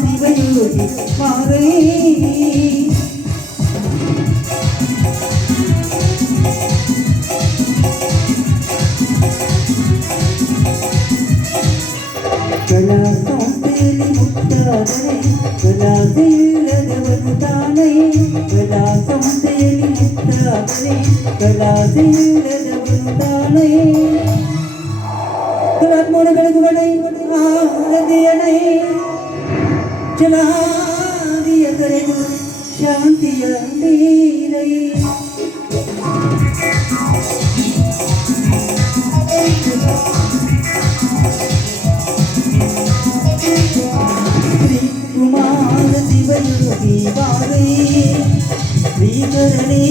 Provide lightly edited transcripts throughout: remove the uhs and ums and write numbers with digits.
ಶಿವಯೋಗಿ ಮಾರೇ ಕಲಾ ಸಂಸ್ಥೆಯಲ್ಲಿ ಮುಕ್ತಾದರೆ ಕಲಾಸಿಲ್ಲದವನು ತಾನೇ ಕಲಾ ಸಂಸ್ಥೆಯಲ್ಲಿ ಮುಕ್ತಾದರೆ ಕಲಾಸಿಲ್ಲದವನು ತಾನೇ ಕಲಾತ್ಮನ ಬೆಳಗುವಣೆ ಆರದಿಯಣೆ ಜಲಾದಿಯ ಕರೆದು ಶಾಂತಿಯ ನೀರೈ ಕುಮಾರ ಶಿವಯೋಗಿ ಬಾರೇ ಶ್ರೀಕರಣೇ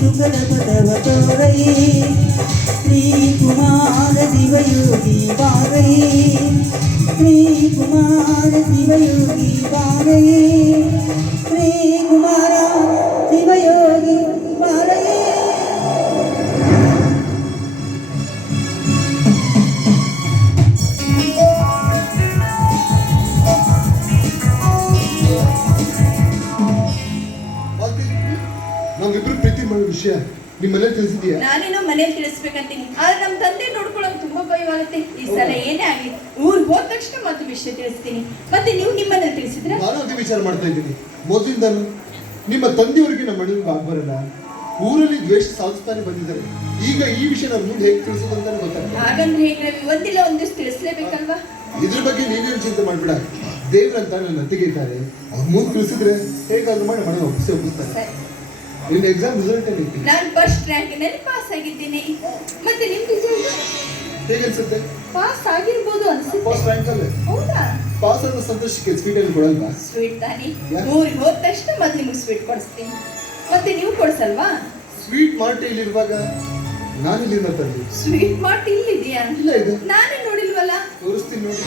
ಸುಖದ ಪದವ ತೋರೈ ಶ್ರೀ ಕುಮಾರ ಶಿವಯೋಗಿ ಬಾರೇ ಶ್ರೀ ಕುಮಾರ ಶಿವಯೋಗಿ ಬಾರೇ ಶ್ರೀ ಕುಮಾರ ಶಿವಯೋಗಿ ಬಾರೇ ನಾವಿಬ್ರು ಪ್ರೀತಿ ಮಾಡೋ ವಿಷಯ ನಿಮ್ಮೆಲ್ಲ ತಿಳಿಸಿದ್ಯಾ? ನಾನೇನೋ ಮನೇಲಿ ತಿಳಿಸ್ಬೇಕಂತೀನಿ, ಆದ್ರೆ ನಮ್ಮ ತಂದೆ ನೋಡ್ಕೊಳ್ಳೋದು ತುಂಬಾ ಭಯವಾಗುತ್ತೆ. ಈ ಸಲ ಏನೇ ಆಗ್ಲಿ ಊರಿಗೆ ಹೋದ ತಕ್ಷಣ ಮತ್ತೆ ವಿಷಯ ತಿಳಿಸ್ತೀನಿ. ಮತ್ತೆ ನೀವು ನಿಮ್ಮನೇಲಿ ತಿಳಿಸಿದ್ರೆ? ನಾನು ಅದೇ ವಿಚಾರ ಮಾಡ್ತಾ ಇದ್ದೀನಿ. ಮೊದಲಿಂದಾನು ನಿಮ್ಮ ತಂದೆಯವರಿಗೆ ನಮ್ಮ ಅಣ್ಣನಿಗೆ ಆಗ್ಬರಲ್ಲ, ಊರಲ್ಲಿ ದ್ವೇಷ ಸಾಧಿಸ್ತಾನೆ ಬಂದಿದ್ದಾರೆ. ಈಗ ಈ ವಿಷಯ ನಾನು ಮುಂದೆ ಹೇಗೆ ತಿಳಿಸೋದಂತ ಗೊತ್ತಾಗ್ತದೆ. ಹಾಗಂದ್ರೆ ಹೇಗೆ? ಒಂದಿಲ್ಲ ಒಂದ್ ದಿವಸ ತಿಳಿಸ್ಲೇಬೇಕಲ್ವಾ? ಇದ್ರ ಬಗ್ಗೆ ನೀವೇನು ಚಿಂತೆ ಮಾಡ್ಬೇಡ. ದೇವ್ರಂತ ನನ್ನ ಅತ್ತಿಗೆ ಇದ್ದಾರೆ, ಅವ್ರ ಮುಂದೆ ತಿಳಿಸಿದ್ರೆ ಹೇಗಾದ್ರೂ ಮಾಡಿ ಮನೆ ಒಪ್ಪಿಸ್ತಾರೆ. ನಿನ್ನ ಎಕ್ಸಾಮ್ ರಿಸಲ್ಟ್ ಏನಿತ್ತು? ನಾನು ಫಸ್ಟ್ ರ್ಯಾಂಕಿನಲ್ಲಿ ಪಾಸ್ ಆಗಿದ್ದೀನಿ. ಮತ್ತೆ ನಿಮ್ ರಿಸಲ್ಟ್ ಹೇಗೆ ಅನ್ಸುತ್ತೆ? ಪಾಸ್ ಆಗಿರ್ಬೋದು ಅನ್ಸುತ್ತೆ. ಫಸ್ಟ್ ರ್ಯಾಂಕ್ ಅಲ್ಲೇ? ಹೌದಾ? ಪಾಸ್ ಆದ ಸಂತೋಷಕ್ಕೆ ಸ್ವೀಟ್ ಅಲ್ಲಿ ಕೊಡಲ್ವಾ? ಸ್ವೀಟ್ ತಾನಿ ಊರಿಗೆ ಹೋದ ತಕ್ಷಣ ಮತ್ತೆ ನಿಮ್ಗೆ ಸ್ವೀಟ್ ಕೊಡಿಸ್ತೀನಿ. ಮತ್ತೆ ನೀವು ಕೊಡ್ಸಲ್ವಾ? ಸ್ವೀಟ್ ಮಾರ್ಟ್ ಇಲ್ಲಿರುವಾಗ ನಾನು ಇಲ್ಲಿಂದ ತಂದೆ. ಸ್ವೀಟ್ ಮಾರ್ಟ್ ಇಲ್ಲಿದೆಯಾ? ಇಲ್ಲ ಇದೆ. ನಾನೇ ನೋಡಿಲ್ವಲ್ಲ. ತೋರಿಸ್ತೀನಿ ನೋಡಿ.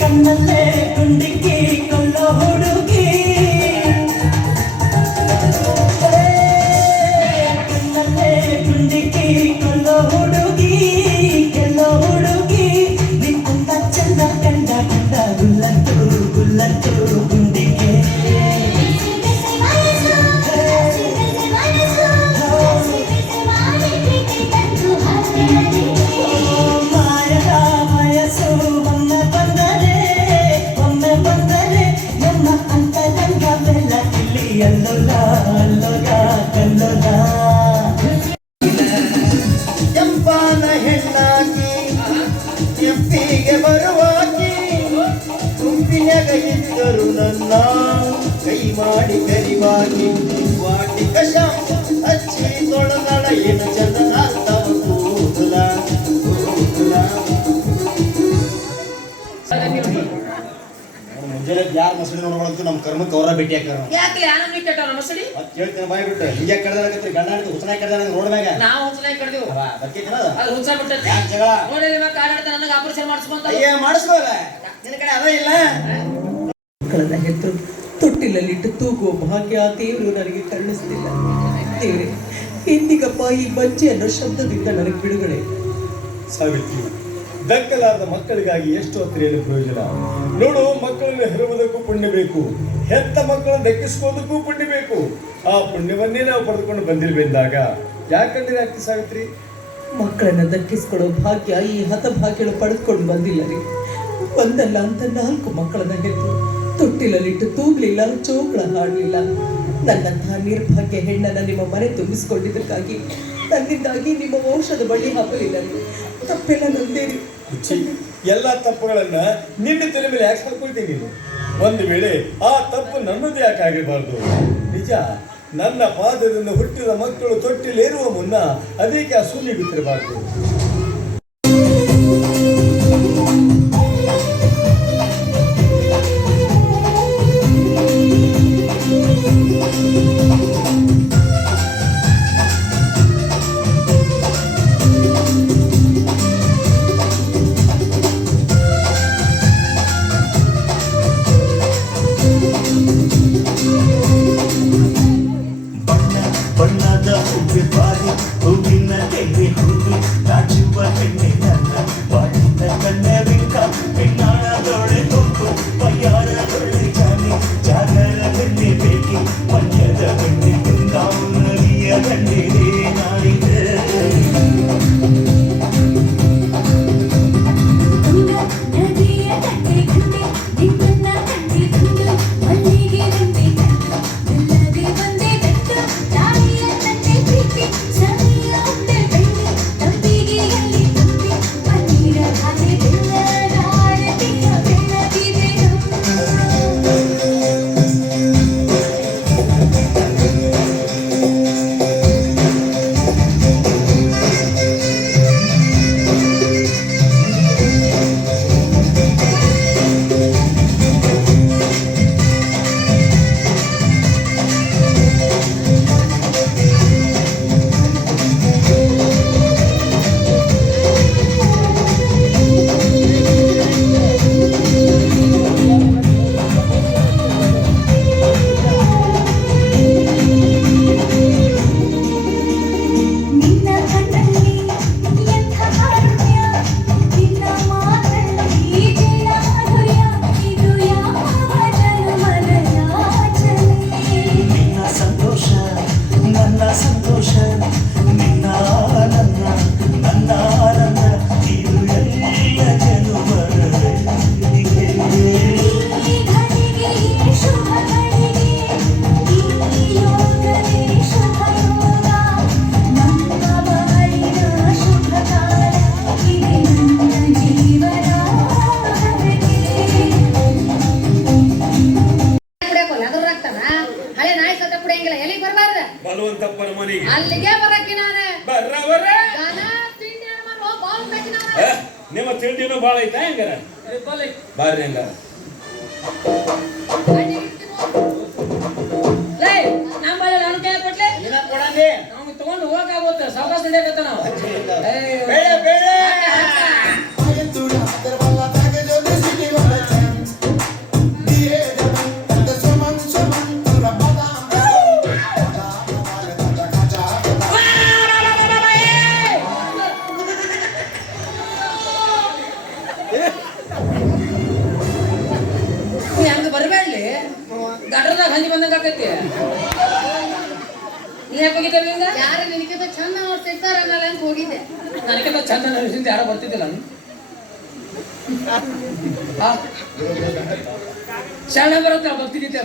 ಕಣ್ಣಲ್ಲೇ ಗುಂಡಿಕ್ಕಿ ಕೊಲ್ಲೋ ಹುಡುಗಿ ಕಣ್ಣಲ್ಲೇ ಗುಂಡಿಕ್ಕಿ ಕೊಲ್ಲೋ ಹುಡುಗಿ ಗೆಲ್ಲೋ ಹುಡುಗಿ ನಿಂತ ಚಂದ ಕಂಡ ಕಂಡ ಗುಲ್ಲಂಟು ಗುಲ್ಲಂಟು ಗುಂಡಿಗೆ ಮಾಯದ ವಯಸ್ಸು ಒಮ್ಮೆ ಬಂದರೆ ನಮ್ಮ ಅಂತರಂಗ ಬೆಲ್ಲ ಇಲ್ಲಿ ಅಲ್ಲೋಲ ಅಲ್ಲೋಲ ಕಲ್ಲೋಲ ಕೆಂಪಾನ ಹೆಣ್ಣಾಗಿ ಕೆಂಪಿಗೆ ಬರುವಾಗಿ ಗುಂಪಿನಾಗ ಇದ್ದರು ನನ್ನ ಕೈ ಮಾಡಿ ಕರಿವಾಗಿ ವಾಟಿಕ ಶಾಂಪು ಹಚ್ಚಿ ತೊಳೆದಳ ಏನು ಚಂದನ ತವ ಕೂದಲ ಮುಂಜಾನೆ ಯಾರು ಮಸಡಿ ನೋಡ್ಕೊಂತು ನಮ್ಮ ಕರ್ಮಕ್ಕೆ ಅವರ ಭೇಟಿ ಹಾಕ್ತಾರ. ಯಾಕೆ ಯಾರು ಬಿಟ್ಟರ ಮಸಡಿ ಮತ್ತೆ ಕೇಳ್ತೀನಿ ಬಾಯ್ ಬಿಟ್ಟು ಹಿಂಗೆ ಕಡ್ದಾಡಕತ್ರಿ ಗಂಡ ಹಿಡಿದು ಹುಚ್ಚನಾಗಿ ಕಡ್ದಾಡ ರೋಡ್ ಮ್ಯಾಗ ನಾವು ಹುಚ್ಚನಾಗಿ ಕಡ್ದೀವಿ. ಬರ್ತಿದ್ದೀನ ಅದು ಹುಚ್ಚ ಬಿಟ್ಟೈತಿ. ಯಾಕೆ ಜಗಳ ನೋಡಿ ನಿಮ್ಮ ಕಾಡಾಡ್ತ ನನಗೆ ಆಪರೇಷನ್ ಮಾಡಿಸ್ಕೊಂತ ಅಯ್ಯ ಮಾಡಿಸ್ಕೋಲ್ಲ ನಿನ್ನ ಕಡೆ ಅದ ಇಲ್ಲ. ಮಕ್ಕಳನ್ನ ಹೆತ್ತು ತೊಟ್ಟಿಲಲ್ಲಿಟ್ಟು ತೂಗುವ ಭಾಗ್ಯ ದೇವರು ನನಗೆ ಕರುಣಿಸ್ತಿಲ್ಲ. ದೇವರೇ, ಎಂದಿಗಪ್ಪ ಈ ಬಜ್ಜೆ ಅನ್ನೋ ಶಬ್ದದಿಂದ ನನಗೆ ಬಿಡುಗಡೆ. ಸಾವಿತ್ರಿ, ದಕ್ಕಲಾದ ಮಕ್ಕಳಿಗಾಗಿ ಎಷ್ಟು ಹೊತ್ತರೇನು ಪ್ರಯೋಜನ? ನೋಡು, ಮಕ್ಕಳನ್ನು ಹೆರುವುದಕ್ಕೂ ಪುಣ್ಯ ಬೇಕು, ಹೆತ್ತ ಮಕ್ಕಳನ್ನು ದಕ್ಕಿಸ್ಕೋದಕ್ಕೂ ಪುಣ್ಯ ಬೇಕು. ಆ ಪುಣ್ಯವನ್ನೇ ನಾವು ಪಡೆದುಕೊಂಡು ಬಂದಿಲ್ವೆಂದಾಗ ಯಾಕಂದ್ರೆ ಆಗ್ತಿ ಸಾವಿತ್ರಿ? ಮಕ್ಕಳನ್ನ ದಕ್ಕಿಸ್ಕೊಡೋ ಭಾಗ್ಯ ಈ ಹತಭಾಗ್ಯಗಳು ಪಡೆದುಕೊಂಡು ಬಂದಿಲ್ಲ ರೀ. ಒಂದಲ್ಲ ಅಂತ 4 ಮಕ್ಕಳನ್ನ ಹೆತ್ತು ತೊಟ್ಟಿಲಲ್ಲಿಟ್ಟು ತೂಗ್ಲಿಲ್ಲ, ಚೋಕಳ ಹಾಡಲಿಲ್ಲ. ನನ್ನಂತಹ ನಿರ್ಭಾಗ್ಯ ಹೆಣ್ಣನ್ನ ನಿಮ್ಮ ಮನೆ ತುಂಬಿಸ್ಕೊಂಡಿದ್ದಕ್ಕಾಗಿ ನನ್ನಿಂದಾಗಿ ನಿಮ್ಮ ವಂಶದ ಬಳಿ ಹಾಕಲಿಲ್ಲ ರೀ. ತಪ್ಪೆಲ್ಲ ನಂದೇರಿ. ಎಲ್ಲ ತಪ್ಪುಗಳನ್ನ ನಿನ್ನ ತಲೆ ಮೇಲೆ ಯಾಕೆ ಹಾಕೊಳ್ತೀನಿ ನೀನು? ಒಂದು ವೇಳೆ ಆ ತಪ್ಪು ನನ್ನದು ಯಾಕೆ ಆಗಿರಬಾರ್ದು? ನಿಜ, ನನ್ನ ಪಾದದಿಂದ ಹುಟ್ಟಿದ ಮಕ್ಕಳು ತೊಟ್ಟಿಲೇರುವ ಮುನ್ನ ಅದಕ್ಕೆ ಆ ಸುಳ್ಳಿ ಬಿತ್ತಿರಬಾರ್ದು. ಇನ್ನೂ ಭಾಳ ಐತಾ ಹೆಂಗಾರ ಬಾರ್ರಿ ಹಂಗಾರ ನಮ್ಮಲ್ಲಿ ನಾನು ಕೈ ಕೊಟ್ಲೆ ನಮ್ಗೆ ತಗೊಂಡು ಹೋಗಾಗುತ್ತೆ ಸಾವಕಾಶ ನಡೆಯಕತ್ತ ನಾವು ಬೇಳೆ ಬೇಳೆ ಹಂಗ ಬರಬೇಡ್ಲಿ ಗಡ್ರದಾಗ ಹಂದಿ ಬಂದಂಗ ಆಕೈತಿ ನೀ ಯಾಕೆ ಹೋಗಿದ್ದೆ ನಿಂಗ ಯಾರು ನಿನಗಿಂತ ಚಂದ ಅವ್ರು ಸಿಗ್ತಾರ ಅಂತ ಹೋಗಿದ್ದೆ. ನನಗಿಂತ ಚಂದ ನಡೆಸಿಂದ ಯಾರೋ ಬರ್ತಿದ್ದಿಲ್ಲ ಶರಣ ಬರುತ್ತೆ ಭಕ್ತಿಗೀತೆ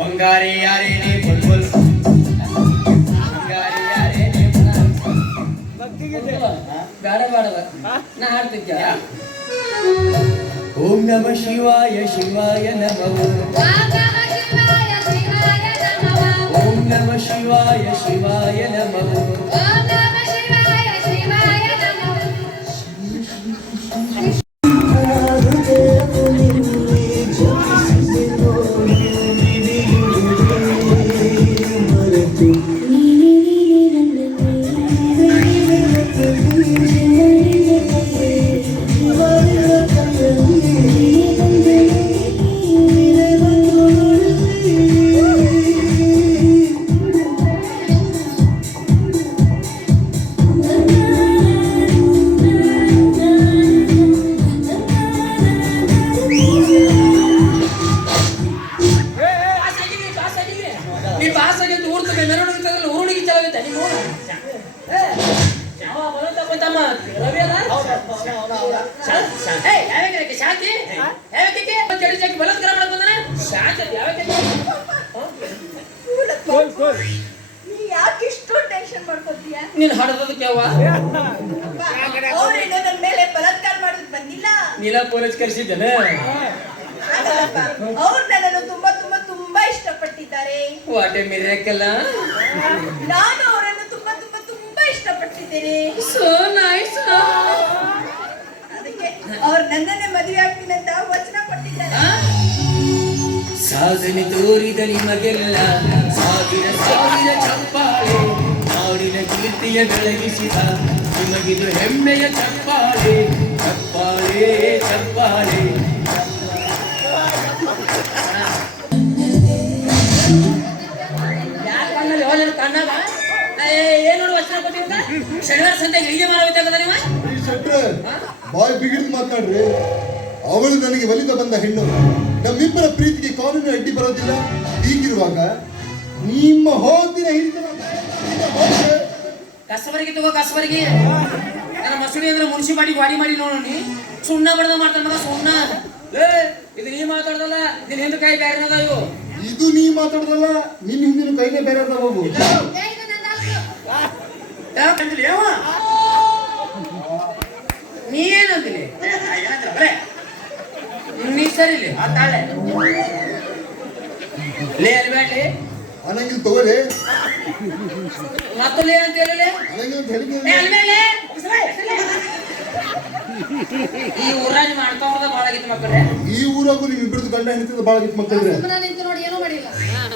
ಬಂಗಾರಿ ಯಾರೇನೇ ಬುಲ್ಬುಲ್ ಬಂಗಾರಿ ಯಾರೇನೇ ಬೇಡ ಬೇಡವ ನಾ ಹಾಡ್ತಿದ್ದೆ ಓಂ ನಮ ಶಿವಾಯ ಶಿವಾಯ ನಮಃ ಓಂ ನಮ ಶಿವಾಯ ಶಿವಾಯ ನಮಃ ನೀ ಪಾಸ್ ಆಗಿದ್ದು ಊರ್ತದೆ ಮೆರವಣಿಗೆ ತಗಲ್ಲ ಊರಿಗೆ ಚಲಾಗೈತೆ ನೀವು ತಮ್ಮ ರವಿ ಅಲ್ಲ ಯಾವಾಗ ಶಾಂತಿ ಯಾವಾಗ ಬಲತ್ಕಾರ ಮಾಡಕ್ ಬಂದಾನೆ ಶಾಂತಿ ಯಾವಾಗ ನೀ ಯಾಕೆ ಇಷ್ಟು ಟೆನ್ಷನ್ ಮಾಡ್ಕೊತೀಯ? ನೀನ್ ಹಾಡೋದಕ್ಕೆ ಯಾವ ಅವ್ರೇನೋ ನನ್ನ ಮೇಲೆ ಬಲಾತ್ಕಾರ ಮಾಡೋದಕ್ಕೆ ಬಂದಿಲ್ಲ. ನೀಲ ಪೊಲೀಸ್ ಕರೆಸಿದ್ದೇನೆ ಆಗಲ್ಲಪ್ಪ. ಅವ್ರು ನನ್ನನ್ನು ತುಂಬಾ ತುಂಬಾ ತುಂಬಾ ಇಷ್ಟಪಟ್ಟಿದ್ದಾರೆ. ವಾಟೆ ಮಿರಾಕಲ್ಲ ನಾನು ಅವರನ್ನು ತುಂಬಾ ತುಂಬಾ ತುಂಬಾ ಇಷ್ಟಪಟ್ಟಿದ್ದೇನೆ. ಸೋ ನೈಸ್ ಅದಕ್ಕೆ ಅವ್ರು ನನ್ನನ್ನೇ ಮದುವೆ ಆಗ್ತೀನಿ ಅಂತ ವಚನ ಕೊಟ್ಟಿದ್ದಾರೆ. ಸಾಧನೆ ತೋರಿದ ನಿಮಗೆಲ್ಲ ಸಾವಿರ ಸಾವಿರ ಚಪ್ಪಾಳೆ ನಾಡಿನ ಕೀರ್ತಿಯ ಬೆಳಗಿಸಿದ ನಿಮಗಿದು ಹೆಮ್ಮೆಯ ಚಪ್ಪಾಳೆ ಚಪ್ಪಾಳೆ ಚಪ್ಪಾಳೆ ಕಣ್ಣಾಗ ಏನ್ ನೋಡಿ ವಚನ ಕೊಟ್ಟಿದ್ದ ಶನಿವಾರ ಸಂತೆ ಹೀಗೆ ಮಾರಬೇಕಾಗದ ನೀವು ಬಾಯ್ ಬಿಗಿದು ಮಾತಾಡ್ರಿ. ಅವಳು ನನಗೆ ಒಲಿದ ಬಂದ ಹೆಣ್ಣು. ನಮ್ಮಿಬ್ಬರ ಪ್ರೀತಿಗೆ ಕಾನೂನು ಅಡ್ಡಿ ಬರೋದಿಲ್ಲ. ಹೀಗಿರುವಾಗ ನಿಮ್ಮ ಹೋದಿನ ಕಸಬರಿಗೆ ತಗೋ ಕಸಬರಿಗೆ ನನ್ನ ಮಸೂಡಿ ಅಂದ್ರೆ ಮುನ್ಸಿಪಾಲಿಟಿ ಗಾಡಿ ಮಾಡಿ ನೋಡೋಣ ಸುಣ್ಣ ಬಡ್ದ ಮಾಡ್ತಾನ ಮಗ ಸುಣ್ಣ ಇದು ನೀ ಮಾತಾಡ್ದಲ್ಲ ನಿನ್ ಹಿಂದ ಕೈ ಬೇರೆ ಇವು ಇದು ನೀ ಮಾತಾಡ್ದಲ್ಲ, ನಿನ್ನ ಹಿಂದಿನ ಕೈಗೆ ಬೇರೆ ಹೋಗು. ಯಾಕಂದ್ರಿ ಯಾವ ನೀ ಏನಂತೀನಿ ನೀ ಸರಿಲಿ ಆ ತಾಳೆ ಲೇ ಅಲ್ಬೇಡ್ಲಿ ಅನಂಗಿಲ್ ತಗೋಲೆ ಮತ್ತಲೇ ಅಂತ ಹೇಳಲೆ ಅನಂಗಿಲ್ ಅಂತ ಹೇಳಿ ಅಲ್ಮೇಲೆ ಈ ಊರಾಗಿ ಮಾಡ್ಕೊಂಬದ ಬಾಳ ಆಗಿತ್ತು ಮಕ್ಕಳೇ ಈ ಊರಾಗೂ ನೀವು ಇಬ್ಬರದು ಗಂಡ ಹೆಂಡತಿದ ಬಾಳ ಆಗಿತ್ತು ಮಕ್ಕಳ್ರೆ. ನಿಂತು ನೋಡಿ ಏನೂ ಮಾಡಿಲ್ಲ.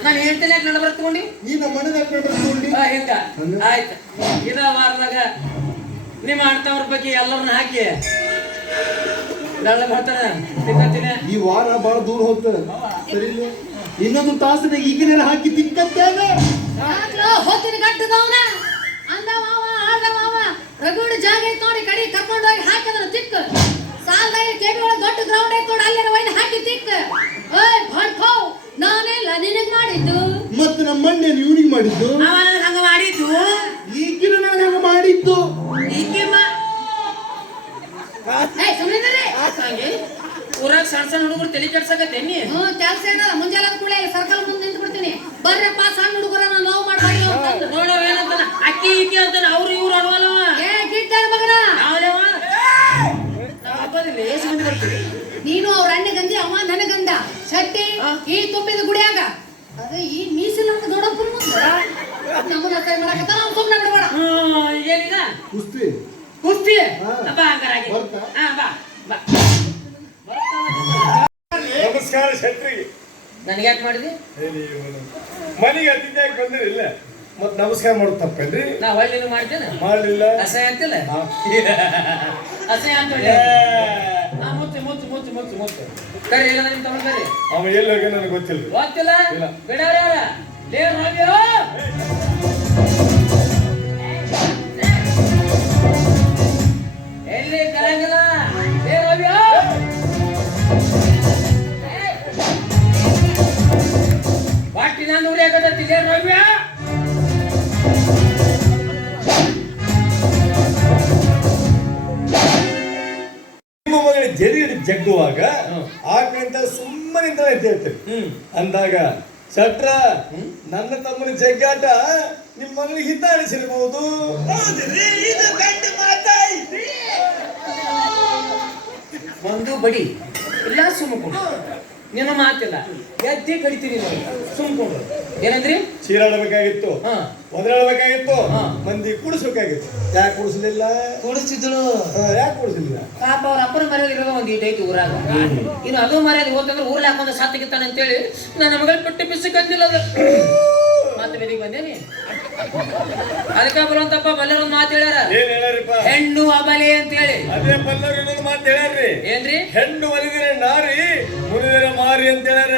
ನಾನು ಹೇಳ್ತೇನೆ ನಡ ಬರ್ತಕೊಂಡಿ ನೀ ನಮ್ಮ ಮನೆ ಹಾಕೊಂಡು ಹಿಂಗ ಆಯ್ತು ಇದ ವಾರದಾಗ ನಿಮ್ಮ ಅಣ್ಣವ್ರ ಬಗ್ಗೆ ಎಲ್ಲರನ್ನ ಹಾಕಿ ಬರ್ತಾನೆ ತಿನ್ನತೀನಿ ಈ ವಾರ ಬಹಳ ದೂರ ಹೋಗ್ತದೆ. ಸರಿ ಇಲ್ಲ? ಇನ್ನೊಂದು ತಾಸಿನ ಈಗಿನ ಹಾಕಿ ತಿಕ್ಕತ್ತೇನೆ. ಹೋಗ್ತೀನಿ ಗಟ್ಟದವನ ಅಂದ ಮಾವ ಆದ ಮಾವ ರಘುವಿನ ಜಾಗ ಐತ್ ನೋಡಿ ಕಡಿ ಕರ್ಕೊಂಡು ಹೋಗಿ ಹಾಕಿದ್ರ ತಿಕ್ಕ ಸಾಲ್ದಾಗ ಕೆಬಿ ಒಳಗೆ ದೊಡ್ಡ ಗ್ರೌಂಡ್ ಐತ್ ನೋಡಿ ಅಲ್ಲೇನ ಒಯ್ದು ಹಾಕಿ ತಿಕ್ಕ ಓಯ್ ಭಡ್ಕೋ ನಾನೆಲ್ಲ ನಿನಗ್ ಮಾಡಿದ್ದು ಮತ್ತೆ ನಮ್ಮ ಮಣ್ಣೆ ಇವನಿಗೆ ಮಾಡಿದ್ದು ಹಂಗ ಮಾಡಿದ್ದು ಈಗಿನ ನನಗೆ ಹಂಗ ಮಾಡಿದ್ದು ಈಕೆ ಸುಮ್ಮನೆ ಊರಾಗ ಸಣ್ಣ ಸಣ್ಣ ಹುಡುಗರು ತಲೆ ಕೆಡ್ಸಕತ್ತೆ ನೀ ಕೆಲಸ ಏನ ಮುಂಜಾನೆ ಕೂಡ ಸರ್ಕಲ್ ಮುಂದೆ ನಿಂತು ಬಿಡ್ತೀನಿ ಬರ್ರಪ್ಪ ಸಣ್ಣ ಹುಡುಗರ ನಾನು ನೋವು ಮಾಡ್ಬಾರ್ದು ಅಂತಂದು ನೋಡವ ಏನಂತಾನ ಅಕ್ಕಿ ಇಕ್ಕಿ ಅಂತಾನ ಅವ್ರು ಇವ್ರು ಅನ್ವಲ್ಲವ ಗಿಡ್ಡ ಮಗನ ಯಾವಲೇವ ಲೇಸ್ ಮಂದಿ ಬರ್ತೀವಿ ನೀನು ಅವ್ರ ಅಣ್ಣ ಗಂದಿ ಅವ ನನ್ನ ಗಂಧ ಶಕ್ತಿ ಈ ತುಂಬಿದ ಗುಡಿಯಾಗ ಅದೇ ಈ ಮೀಸಿನ ದೊಡ್ಡಪ್ಪನ ಮುಂದೆ ನಮ್ಮನ್ನ ಕೈ ಮಾಡಕತ್ತ ನಾವು ಸುಮ್ಮನೆ ಬಿಡಬೇಡ ಏನಿದ ಕುಸ್ತಿ ಕುಸ್ತಿ ಹಾ. ಬಾ ಹಂಗಾರಾಗಿ ಬರ್ತಾ? ಹಾ ಬಾ ಬಾ ನಮಸ್ಕಾರ ಶೆಟ್ರಿಗೆ. ನನಗೆ ಯಾಕೆ ಮಾಡಿದಿ ಮನೆಗೆ ಅತಿಥಿಯಾಗಿ ಬಂದಿರಿಲ್ಲ ಮತ್ ನಮಸ್ಕಾರ ಮಾಡೋದು ತಪ್ಪೇನ್ರಿ? ನಾ ಒಳ್ಳೆ ಮಾಡ್ತೇನೆ ಮಾಡ್ಲಿಲ್ಲ. ಅಸಹ್ಯ ಅಂತಿಲ್ಲ ಹಾ. ಅಸಹ್ಯ ಅಂತ ನಾ ಮುಚ್ಚು ಮುಚ್ಚು ಮುಚ್ಚು ಮುಚ್ಚು ಮುಚ್ಚು ಕರಿ ಇಲ್ಲ ನಿಮ್ ತಮ್ಮ ಕರಿ ಅವ ಎಲ್ಲಿ ಹೋಗಿ ನನಗೆ ಗೊತ್ತಿಲ್ಲ. ಗೊತ್ತಿಲ್ಲ ಇಲ್ಲ. ಬಿಡಾರ ಲೇ ರವ್ಯೋ ಎಲ್ಲಿ ಕರಂಗಿಲ್ಲ ಲೇ ರವ್ಯೋ ಬಾಟಿ ನಾನು ಉರಿಯಾಕತ್ತಿ ಲೇ ರವ್ಯ ನಿಮ್ಮ ಮಗಳ ಜರಿ ಜಗ್ಗುವಾಗ ಆಕಳಿಂದ ಸುಮ್ಮನೆ ಅಂತ ಹೇಳ್ತೇವೆ. ಅಂದಾಗ ಶಟ್ರ ನನ್ನ ತಮ್ಮನ ಜಗ್ಗಾಟ ನಿಮ್ಮ ಮಗಳಿಗೆ ಹಿತ ಅನಿಸಿರಬಹುದು. ಒಂದು ಬಡಿ ಇಲ್ಲ ಸುಮ್ಕೊಂಡು ನೀನು ಮಾತಿಲ್ಲ ಎದ್ದಿ ಕಡಿತೀನಿ ಸುಮ್ಕೊಂಡು ಏನಂದ್ರಿ ಚೀರಾಡಬೇಕಾಗಿತ್ತು, ಹಾ ಒದರಾಡಬೇಕಾಗಿತ್ತು, ಹಾ. ಮಂದಿ ಕೂಡಿಸ್ಬೇಕಾಗಿತ್ತು. ಯಾಕೆ ಕೂಡಿಸ್ಲಿಲ್ಲ? ಕೂಡಿಸ್ತಿದ್ದಳು ಯಾಕೆ ಕೂಡಿಸ್ಲಿಲ್ಲ? ಪಾಪ ಅವ್ರ ಅಪ್ಪನ ಮರ್ಯಾದೆ ಇರೋದು ಒಂದ್ ಐತಿ ಊರಾಗ ಇನ್ನು ಅದು ಮರ್ಯಾದೆ ಹೋತಂದ್ರೆ ಊರ್ಲಿ ಹಾಕೊಂಡ ಸಾತಿಗಿತ್ತಾನ ಅಂತೇಳಿ ನನ್ನ ಮಗಳ ಪಟ್ಟಿ ಬಿಸಿ ಕಂದಿಲ್ಲ ಅದು ಮಾತು ಬೆದಿಗೆ ಬಂದೇನಿ ಅದಕ್ಕೆ ಬರುವಂತಪ್ಪ ಬಲ್ಲರೊಂದು ಮಾತು ಹೇಳ್ಯಾರ ಏನ್ ಹೇಳ್ಯಾರಿಪ್ಪ? ಹೆಣ್ಣು ಅಬಲೆ ಅಂತ ಹೇಳಿ ಅದೇ ಪಲ್ಲವ್ರು ಇನ್ನೊಂದು ಮಾತು ಹೇಳ್ಯಾರ್ರಿ. ಏನ್ರಿ ಹೆಣ್ಣು ಒಲಿದರೆ ನಾರಿ ಮುರಿದರೆ ಮಾರಿ ಅಂತ ಹೇಳ್ಯಾರ.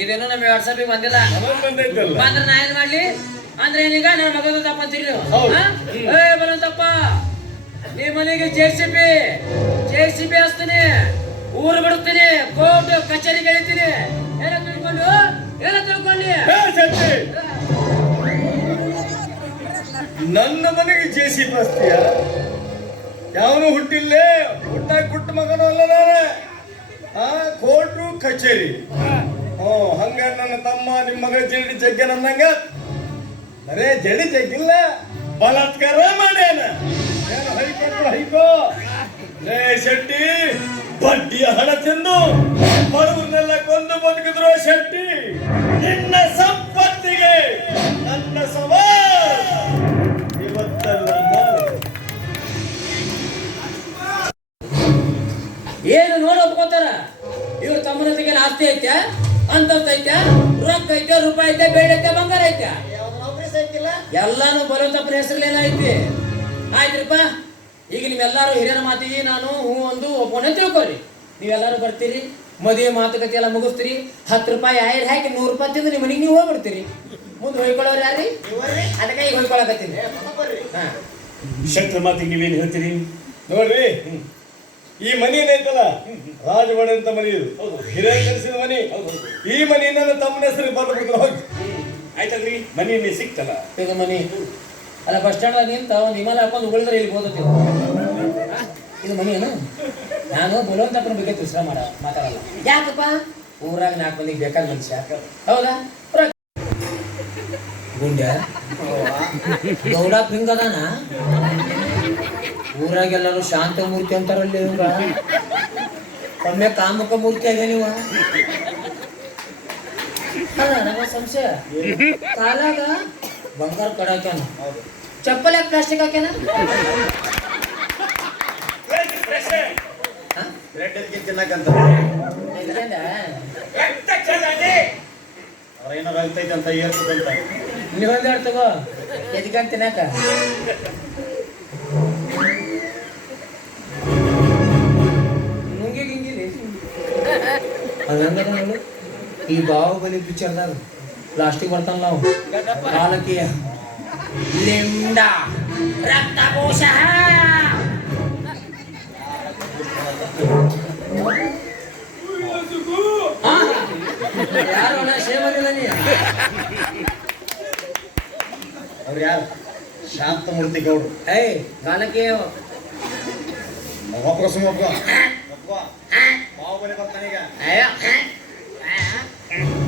ಇದೇನೋ ನಮ್ಮ ವಾಟ್ಸಪ್ ಬಂದಿಲ್ಲ ನಮಗ್ ಬಂದೈತಲ್ಲ. ಬಂದ್ರೆ ನಾ ಏನ್ ಮಾಡ್ಲಿ ಅಂದ್ರೆ ಏನೀಗ ನನ್ನ ಮಗದ ತಪ್ಪ ಅಂತೀರಿ ನೀವು ಹೌದು. ಹಾ? ಏ ಬರುವಂತಪ್ಪ ನಿಮ್ಮ ಮನೆಗೆ ಜೆ.ಸಿ.ಬಿ ಹಚ್ತೀನಿ ಊರು ಬಿಡುತ್ತೀನಿ ಕೋರ್ಟ್ ಕಚೇರಿಗೆ ಎಳಿತೀನಿ ಏನ ತಿಳ್ಕೊಳ್ಳಿ ಹೇ ಶೆಟ್ಟಿ, ನನ್ನ ಮನೆಗೆ ಜೇಸಿ ಬಸ್ತೀಯ? ಯಾವನು ಹುಟ್ಟಿಲ್ಲೇ, ಹುಟ್ಟಾಗ ಕುಟ್ಟ ಮಗನೂ ಅಲ್ಲ ನಾನು. ಕೋರ್ಟು ಕಚೇರಿ. ಹಂಗ ನನ್ನ ತಮ್ಮ ನಿಮ್ಮ ಮಗಳ ಜಡಿ ಜಗ್ಗ ನಂದಂಗ ಬರೇ ಜಡಿ ಜಗ್ಗಿಲ್ಲ ಬಲಾತ್ಕಾರ ಮಾಡ್ಯಾನ. ಏನು ಹೈಕೋರ್ಟ್ ಹೈಕೋ ಲೇ ಶೆಟ್ಟಿ, ಬಡ್ಡಿಯ ಹಣ ತಿಂದು ಬಡವರನ್ನೆಲ್ಲ ಕೊಂದು ಬದುಕಿದ್ರು ಶೆಟ್ಟಿ. ನಿನ್ನ ಸಂಪತ್ತಿಗೆ ನನ್ನ ಸವಾಲ್ ಇವತ್ತಲ್ಲ ನಾಳೆ. ಏನು ನೋಡಿ ಒಪ್ಕೋತಾರ ಇವ್ರ ತಮ್ಮನ ತೆಗೆಲ್ಲ ಆಸ್ತಿ ಐತೆ ಅಂತಸ್ತು ಐತೆ ರೊಕ್ಕ ಐತೆ ರೂಪಾಯಿ ಐತೆ ಬೇಡ ಐತೆ ಬಂಗಾರ ಐತೆ ಎಲ್ಲಾನು ಬರುವಂತಪ್ಪನ ಹೆಸರಲ್ಲಿ ಐತಿ ಆಯ್ತ್ರಪ್ಪ. ಈಗ ನೀವೆಲ್ಲಾರು ಹಿರಿಯರ ಮಾತಿಗೆ ನಾನು ಹೂ ಒಂದು ಒಪ್ಪೋಣ ತಿಳ್ಕೊರಿ. ನೀವೆಲ್ಲಾರು ಬರ್ತೀರಿ, ಮದುವೆ ಮಾತುಕತೆ ಎಲ್ಲ ಮುಗಿಸ್ತೀರಿ, 10 ರೂಪಾಯಿ ಆಯ್ದು ಹಾಕಿ 100 ರೂಪಾಯಿ ತಿಂದು ನಿಮ್ಮ ಮನೆಗೆ ನೀವು ಹೋಗ್ಬಿಡ್ತೀರಿ. ಮುಂದೆ ಹೊಯ್ಕೊಳ್ಳೋರು ಯಾರೀ? ಅದಕ್ಕೆ ಈಗ ಹೊಯ್ಕೊಳಕತ್ತೀನಿ. ಹಾ ಶೆಟ್ರ ಮಾತಿಗೆ ನೀವೇನು ಹೇಳ್ತೀರಿ? ನೋಡ್ರಿ, ಈ ಮನಿ ಏನೈತಲ್ಲ ರಾಜವಾಡ ಅಂತ ಮನಿ ಇದು, ಹಿರಿಯ ಕಲಿಸಿದ ಮನಿ. ಈ ಮನಿ ನನ್ನ ತಮ್ಮನ ಹೆಸರಿಗೆ ಬರ್ಬಿಡ್ತಾರೆ. ಹೋಗಿ ಆಯ್ತಲ್ರಿ, ಮನಿ ಸಿಕ್ತಲ್ಲ ಇದು ಮನಿ ಅಲ್ಲ ಬಸ್ ಸ್ಟ್ಯಾಂಡ್ ನಿಂತ ಒಂದು ವಿಮಾನ ಹಾಕೊಂಡು ಉಳಿದ್ರೆ ಇಲ್ಲಿ ಓದತ್ತೀವಿ. ಇದು ಮನಿ ಏನು? ನಾನು ಬಲವಂತಪ್ಪನ ಬಗ್ಗೆ ತಿಳ್ಸ ಮಾತಾಡಲ್ಲ. ಯಾಕಪ್ಪ ಊರಾಗ 4 ಮಂದಿಗೆ ಬೇಕಾದ ಮನುಷ್ಯ ಹೌದಾ? ಗುಂಡ್ಯ ಗೌಡ ಪಿಂಗದಾನ ಊರಾಗೆಲ್ಲರೂ ಶಾಂತ ಮೂರ್ತಿ ಅಂತಾರಲ್ಲಿ ಇವ್ರ ಒಮ್ಮೆ ಕಾಮಕ ಮೂರ್ತಿ ಆಗ ನೀವ ಅಲ್ಲ ನಮ್ಮ ಸಂಶಯ ಕಾಲಾಗ ಬಂಗಾರ ಕಡ ಹಾಕ್ಯಾನ, ಚಪ್ಪಲ್ ಯಾಕೆ ಪ್ಲಾಸ್ಟಿಕ್ ಹಾಕ್ಯಾನ? ನೀವು ಒಂದೆರಡು ತಗೋ ಎದಕ್ಕಂತ ತಿನ್ನಾಕ. ನುಂಗಿ ಗಿಂಗಿಲಿ ಹಂಗದ ನೋಡು ಈ ಬಾಹುಬಲಿ ಪಿಕ್ಚರ್ದಾಗ ಪ್ಲಾಸ್ಟಿಕ್ ಬರ್ತಾನ ನಾವು ಕಾಲಕ್ಕೆ ಲಿಂಡ ರಕ್ತಕೋಶ ಯಾರು ಸೇವದಿಲ್ಲ ನೀ ಅವ್ರು ಯಾರು? ಶಾಂತಮೂರ್ತಿ ಗೌಡ್ರು. ಏಯ್ ಕಾಲಕ್ಕೆ ಬಾಹುಬಲಿ ಬರ್ತಾನೀಗ. ಅಯ್ಯ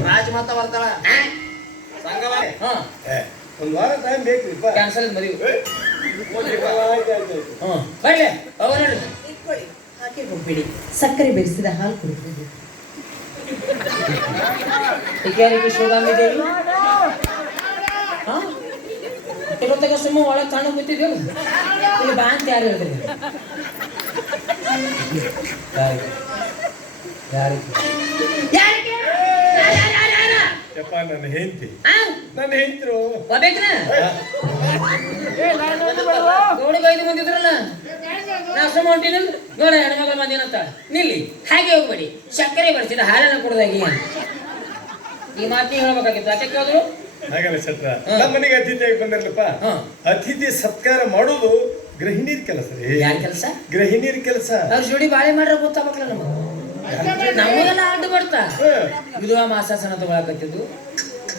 ರಾಜಮಾತ ಬರ್ತಾಳ. ಹಾ ಒಂದು ವಾರ ಟೈಮ್ ಬೇಕ್ರಿಪ್ಪ. ಕ್ಯಾನ್ಸಲ್ ಮದುವೆ ಆಯ್ತು. ಬರ್ಲಿ ಅವ್ರು ನೋಡ್ರಿ ಇಟ್ಕೊಳ್ಳಿ, ಹಾಕಿ ಹೋಗ್ಬೇಡಿ. ಸಕ್ಕರೆ ಬೆರೆಸಿದ ಹಾಲು ಕುಡಿದ್ರಿ. ಯಾರಿಗೆ ಶಿವಗಾಮಿ ದೇವಿ ಹಾ ಇವತ್ತಾಗ ಸುಮ್ಮ ಒಳಗೆ ಕಾಣ ಕೂತಿದ್ದೇನು ಇಲ್ಲಿ ಬಾ ಅಂತ ಯಾರು ಹೇಳಿದ್ರಿ ಯಾರು ಯಪ್ಪ ನನ್ನ ಹೆಂಡತಿ ನನ್ನ ಹೆಂಡರು ಹೋಗ್ಬೇಕನ ಗೌಡಿಗೆ 5 ಮಂದಿ ಇದ್ರಲ್ಲ ನಾ ಸುಮ್ಮ ಹೊಂಟಿನ ನೋಡ ಹೆಣ್ಮಗಳ ಮಂದಿನಂತ ನಿಲ್ಲಿ ಹಾಗೆ ಹೋಗ್ಬೇಡಿ ಸಕ್ಕರೆ ಬರ್ಸಿದ ಹಾಲನ್ನ ಕೊಡದಾಗಿ ಈ ಮಾತು ಹೇಳ್ಬೇಕಾಗಿತ್ತು ಯಾಕೆ ಕೇಳಿದ್ರು ಹಾಗಲ್ಲ ಛತ್ರ ನಮ್ಮ ಮನೆಗೆ ಅತಿಥಿಯಾಗಿ ಬಂದಿರ್ಲಪ್ಪ ಅತಿಥಿ ಸತ್ಕಾರ ಮಾಡೋದು ಗೃಹಿಣಿಯರ ಕೆಲಸ ರೀ ಯಾರ ಕೆಲಸ ಗೃಹಿಣಿಯರ ಕೆಲಸ ಅವ್ರ ಜೋಡಿ ಬಾಳೆ ಮಾಡ್ರ ಗೊತ್ತಾಗಲ್ಲ ನಮಗೆಲ್ಲ ಅಡ್ಡು ಬರ್ತಾ ವಿಧವಾ ಮಾಸಾಸನ ತಗೊಳಕತ್ತಿದ್ದು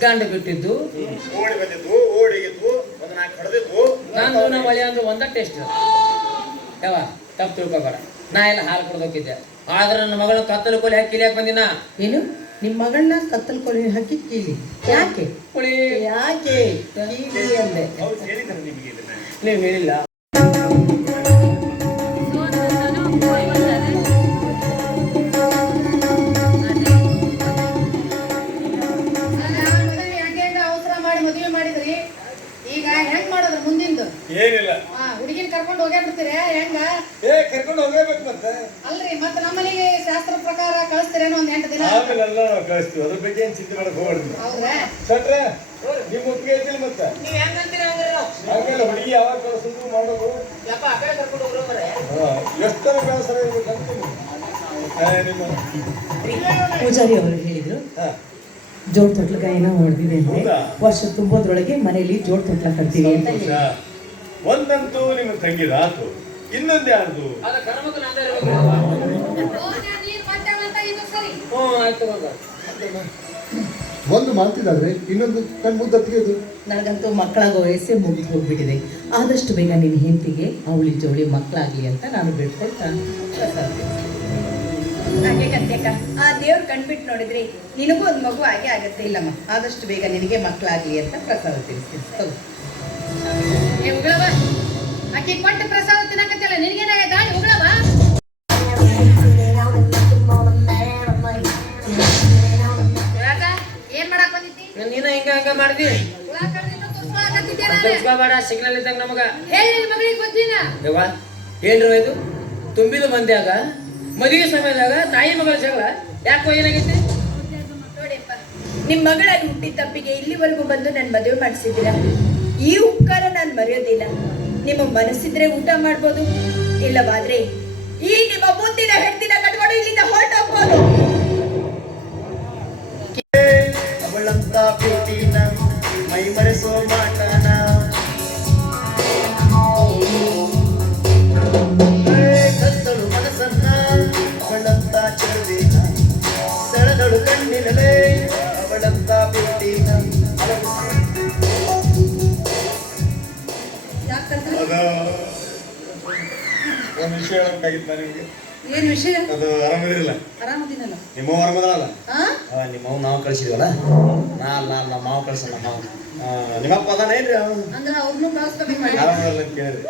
ಗಂಡ ಬಿಟ್ಟಿದ್ದು ಓಡಿ ಬಂದಿದ್ದು ಓಡಿಗಿದ್ದು ಒಂದು 4 ಹೊಡೆದಿದ್ದು ನಾನು ನಮ್ಮ ಮಳೆ ಅಂದ್ರೆ ಒಂದ ಟೇಸ್ಟ್ ಯಾವ ತಪ್ಪು ತಿಳ್ಕೊಬೇಡ ನಾ ಎಲ್ಲ ಹಾಲು ಕೊಡ್ಬೇಕಿದ್ದೆ ಆದ್ರೆ ನನ್ನ ಮಗಳ ಕತ್ತಲು ಕೊಲೆ ಹಾಕಿ ಕಿಲಿಯಾಕ ಬಂದಿನ ಏನು ನಿಮ್ಮ ಮಗಳನ್ನ ಕತ್ತಲ್ ಕೊಲಿ ಹಾಕಿ ಕೀಲಿ ಯಾಕೆ ಕುಳಿ ಯಾಕೆ ಕೀಲಿ ಅಂದೆ ಅವ್ರು ಹೇಳಿದ್ದಾರೆ ನಿಮಗೆ ಇದನ್ನ ನೀವು ಹೇಳಿಲ್ಲ ಅವಸರ ಮಾಡಿ ಮದುವೆ ಮಾಡಿದ್ರಿ ಈಗ ಹೆಂಗ್ ಮಾಡೋದ್ರ ಮುಂದಿಂದು ಏನಿಲ್ಲ ಹುಡುಗಿನ ಕರ್ಕೊಂಡು ಹೋಗೇ ಬಿಡ್ತೀರಿ ಹೆಂಗ ಕರ್ಕೊಂಡು ಹೋಗಬೇಕು ಮತ್ತೆ ಅಲ್ರಿ ಮತ್ತೆ ನಮ್ಮನೆಗೆ ಶಾಸ್ತ್ರ ಪ್ರಕಾರ ಕಳಿಸ್ತೀರೇನೋ ಒಂದ್ 8 ದಿನ ಆಮೇಲೆ ಎಲ್ಲ ನಾವು ಕಳಿಸ್ತೀವಿ ಅದ್ರ ಬಗ್ಗೆ ಏನ್ ಚಿಂತೆ ಮಾಡಕ್ ಹೋಗ್ಬಾರ್ದು ಹೌದ್ರಾ ಛತ್ರ ನಿಮ್ ಒಪ್ಪಿಗೆ ಐತಿಲ್ಲ ಮತ್ತೆ ನೀವು ಹೆಂಗಂತೀರ ಹಂಗಾರೆ ಆಮೇಲೆ ಹುಡುಗಿ ಯಾವಾಗ ಕಳಿಸೋದು ಮಾಡೋದು ಯಪ್ಪ ಆ ಕಡೆ ಕರ್ಕೊಂಡು ಹೋಗ್ರು ಮರೆ ಎಷ್ಟರ ಬೇಸರ ಇರ್ಬೇಕಂತ ನಿಮ್ಮ ಪೂಜಾರಿ ಅವರು ಹೇಳಿದ್ರು ಜೋಡ್ ತೊಟ್ಲಕ ಏನೋ ಹೊಡೆದಿದೆ ಅಂದ್ರೆ ಹೌದಾ? ವರ್ಷ ತುಂಬೋದ್ರೊಳಗೆ ಮನೆಯಲ್ಲಿ ಜೋಡ್ ತೊಟ್ಲ ಕಟ್ತೀವಿ ಅಂತ ಸಂತೋಷ. ಒಂದಂತೂ ನಿಮ್ಮ ತಂಗಿದ ಆತು ಇನ್ನೊಂದು ಯಾರ್ದು ಅದ ಕರ್ಮಕ್ಕೆ ನಾಂದ ಇರ್ಬೇಕು ಹ್ಞೂ ಆಯ್ತು ಹೋಗ ಒಂದು ಮಾತಿದಾದ್ರೆ ಇನ್ನೊಂದು ಕಣ್ಮುದ್ದ ತೆಗೆದು ನನಗಂತೂ ಮಕ್ಕಳಾಗೋ ವಯಸ್ಸೇ ಮುಗಿದು ಹೋಗ್ಬಿಟ್ಟಿದೆ ಆದಷ್ಟು ಬೇಗ ನಿನ್ನ ಹೆಂಡತಿಗೆ ಅವಳಿ ಜೋಳಿ ಮಕ್ಕಳಾಗಲಿ ಅಂತ ನಾನು ಬಿಡ್ಕೊಳ್ತಾ ಹಾಗೆ ಕತ್ಯಕ್ಕ ಆ ದೇವ್ರು ಕಣ್ಬಿಟ್ಟು ನೋಡಿದ್ರೆ ನಿನಗೂ ಒಂದು ಮಗು ಹಾಗೆ ಆಗತ್ತೆ. ಇಲ್ಲಮ್ಮ ಆದಷ್ಟು ಬೇಗ ನಿನಗೆ ಮಕ್ಕಳಾಗಲಿ ಅಂತ ಪ್ರಸಾದ ತಿಳಿಸ್ತೀನಿ ತಗೋ. ಏ ಉಗಳವ ಆಕಿ ಕೊಟ್ಟ ಪ್ರಸಾದ ತಿನ್ನಕತ್ತಿಲ್ಲ ನಿನಗೇನ ಗಾಳಿ ಉಗಳವ ಯಾಕ ಏನ್ ಮಾಡಕ್ ಬಂದಿದ್ದಿ ನೀನ ಹಿಂಗ ಮಾಡ್ದಿ ಹುಳ ಕಡ್ದಿದ್ದು ತುರ್ಸ್ಕೊಳಕತ್ತಿದ್ದೆ ನಾನು. ಬೇಡ ಸಿಗ್ನಲ್ ಇದ್ದಾಗ ನಮಗ ಹೇಳಿ ನಿನ್ ಮಗಳಿಗೆ ಗೊತ್ತಿನ ಯವ್ವ ಏನ್ರಿ ಇದು ತುಂಬಿದ ಮಂದ್ಯಾಗ ಮದುವೆ ಸಮಯದಾಗ ತಾಯಿ ಮಗಳ ಜಗಳ ಯಾಕೋ ಏನಾಗೈತಿ ನೋಡಿಯಪ್ಪ, ನಿಮ್ ಮಗಳಾಗಿ ಹುಟ್ಟಿದ ತಪ್ಪಿಗೆ ಇಲ್ಲಿವರೆಗೂ ಬಂದು ನನ್ನ ಮದುವೆ ಮಾಡಿಸಿದ್ದೀರಾ. ಈ ಉಪಕಾರ ನಾನು ಮರೆಯೋದಿಲ್ಲ. ನಿಮ್ಮ ಮನಸ್ಸಿದ್ರೆ ಊಟ ಮಾಡ್ಬೋದು, ಇಲ್ಲವಾದ್ರೆ ಈ ನಿಮ್ಮ ಮುಂದಿನ ಹೆಂಡತಿನ ಕಟ್ಕೊಂಡು ಇಲ್ಲಿಂದ ಹೊರಟೋಗ್ಬೋದು. ಅವಳಂತ ಪ್ರೀತಿನ ಮೈ ಮರೆಸೋ ಮಾಟನ ಕತ್ತಳು ಮನಸ್ಸನ್ನ ಅವಳಂತ ಚೆಲುವಿನ ಸೆಳೆದಳು ಕಣ್ಣಿನಲೇ ಅವಳಂತ ಪ್ರೀತಿನ ಅದ ಒಂದು ವಿಷಯ ಹೇಳಬೇಕಾಗಿತ್ತು ನಿಮಗೆ ಏನ್ ವಿಷಯ ಅದು ಆರಾಮದಿರಲಿಲ್ಲ ಆರಾಮದಿನಲ್ಲ ನಿಮ್ಮವ್ ಆರಾಮದಲ್ಲ ನಿಮ್ಮವ್ ನಾವು ಕಳಿಸಿದ್ವಲ್ಲ ನಮ್ಮ ಮಾವು ಕಳ್ಸಲ್ಲ ಮಾವು ನಿಮ್ಮಪ್ಪ ಅದಾನೇನ್ರಿ ಅಂದ್ರ ಅವ್ರನ್ನೂ ಕಳಿಸ್ಬೇಕು ಆರಾಮದಲ್ಲ ಅಂತ ಕೇಳಿದ್ರಿ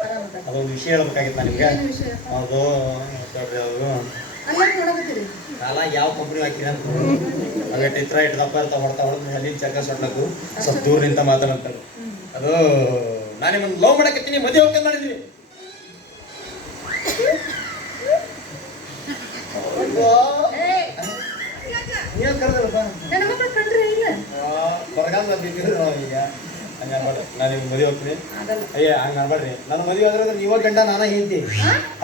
ಅದೊಂದು ವಿಷಯ ಹೇಳ್ಬೇಕಾಗಿತ್ತು ನಿಮ್ಗೆ ಅದು ನೋಡ್ರಿ ಅದು ಅಲ್ಲ ನೋಡಕತ್ತೀರಿ ಕಾಲ ಯಾವ ಕಂಪ್ನಿ ಹಾಕಿರ ಹಾಗೆ ಇತ್ರ ಇಟ್ಟದಪ್ಪ ಇರ್ತಾವ ಹೊಡ್ತಾ ಹೊಡೆದು ಅಲ್ಲಿಂದ ಚಕ್ಕ ಸೊಟ್ಲಕ್ಕು ಸ್ವಲ್ಪ ದೂರ ನಿಂತ ಮಾತಾಡ್ತಾರೆ ಅದು ನಾನು ನಿಮ್ಮನ್ನು ಲವ್ ಮಾಡಕತ್ತೀನಿ ಮದುವೆ ಹೋಗ್ತೇನೆ ಮಾಡಿದ್ವಿ ಏನ್ ಕರೆದಲ್ಲಪ್ಪ ನನ್ನ ಮಕ್ಕಳು ಕಂಡ್ರೆ ಇಲ್ಲ ಬರಗಾಲ ಬಂದಿದ್ದೀರಿ ಈಗ ಹಂಗೆ ಅನ್ಬೇಡ್ರಿ ನಾನು ನಿಮ್ಗೆ ಮದುವೆ ಹೋಗ್ತೀನಿ ಆಗಲ್ಲ ಅಯ್ಯ ಹಂಗೆ ಅನ್ಬೇಡ್ರಿ ನನ್ನ ಮದುವೆ ಆದ್ರೆ ನೀವ ಗಂಡ ನಾನ ಹೇಳ್ತೀನಿ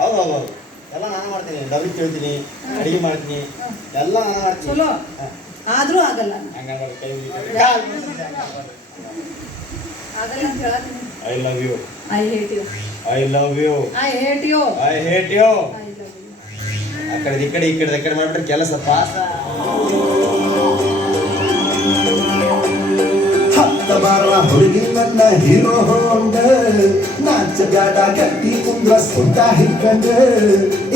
ಹೌದು ಹೌದು ಹೌದು ಎಲ್ಲ ನಾನು ಮಾಡ್ತೀನಿ ಡಬ್ಬಿ ಕೇಳ್ತೀನಿ ಅಡಿಗೆ ಮಾಡ್ತೀನಿ ಎಲ್ಲ ನಾನು ಮಾಡ್ತೀನಿ ಚಲೋ ಆದ್ರೂ ಆಗಲ್ಲ ಹಂಗೆ ಅನ್ಬೇಡ್ರಿ ಕೈ ಆಗಲ್ಲ ಅಂತ ಹೇಳತ್ತೀನಿ I love you I hate you I love you I hate you I hate you I love you ಆ ಕಡೆ ಈ ಕಡೆ ಮಾಡ್ಬಿಟ್ರೆ ಕೆಲಸ ಪಾಸ ಹತ್ತ ಬಾರ ಹುಡುಗಿ ನನ್ನ ಹೀರೋ ಹೊಂಡ ನಾಚ ಬ್ಯಾಡ ಗಟ್ಟಿ ಕುಂದ್ರ ಸೊಂಟ ಹಿಡ್ಕಂಡ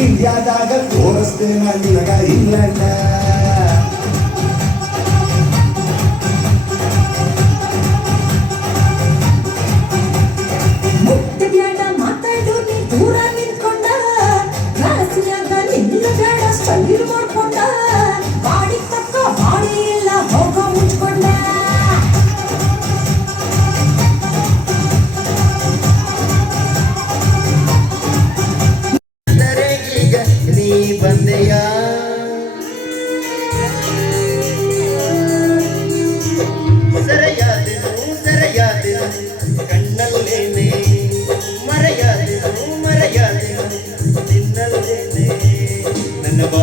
ಇಂಡಿಯಾದಾಗ ತೋರಿಸ್ತೇನ ನಿನಗ ಇಲ್ಲಣ್ಣ ಮಾತಾಡು ನೀ ದೂರ ನಿಂತ್ಕೊಂಡ ರಾಸಿಯಾಗ ನಿನ್ನ ಬೇಡ ಸ್ಟೈಲ್ ಮಾಡ್ಕೊಂಡ ಬಾಡಿ ತಕ್ಕ ಬಾಡಿ ಇಲ್ಲ ಹೋಗೋ ಮುಚ್ಕೊಂಡ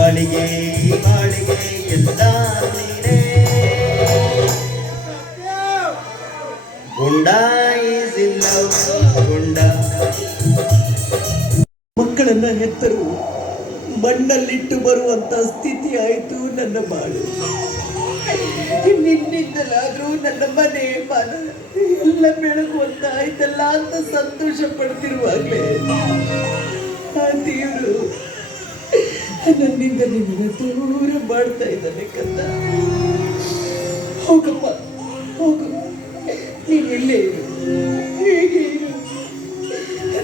ಬಾಳಿಗೆ ಈ ಬಾಳಿಗೆ ಎಲ್ಲ ನೀನೇ ಗುಂಡ ಈಸ್ ಇನ್ ಲವ್ ಗುಂಡ. ಮಕ್ಕಳನ್ನ ಹೆತ್ತರು ಮಣ್ಣಲ್ಲಿಟ್ಟು ಬರುವಂತ ಸ್ಥಿತಿ ಆಯಿತು ನನ್ನ ಬಾಳು. ನಿನ್ನಿಂದಲಾದ್ರೂ ನನ್ನ ಮನೆ ಮನ ಎಲ್ಲ ಬೆಳಗುವಂತ ಆಯ್ತಲ್ಲ ಅಂತ ಸಂತೋಷ ಪಡ್ತಿರುವಾಗ್ಲೇ ಆ ದೇವರು ನನ್ನಿಂದ ನಿನ್ನ ದೂರ ಮಾಡ್ತಾ ಇದ್ದಾನೆ ಕಂದ. ಹೋಗಪ್ಪ ಹೋಗು, ನೀನೆಲ್ಲೇ ಇರು, ಹೇಗೆ ಇರು,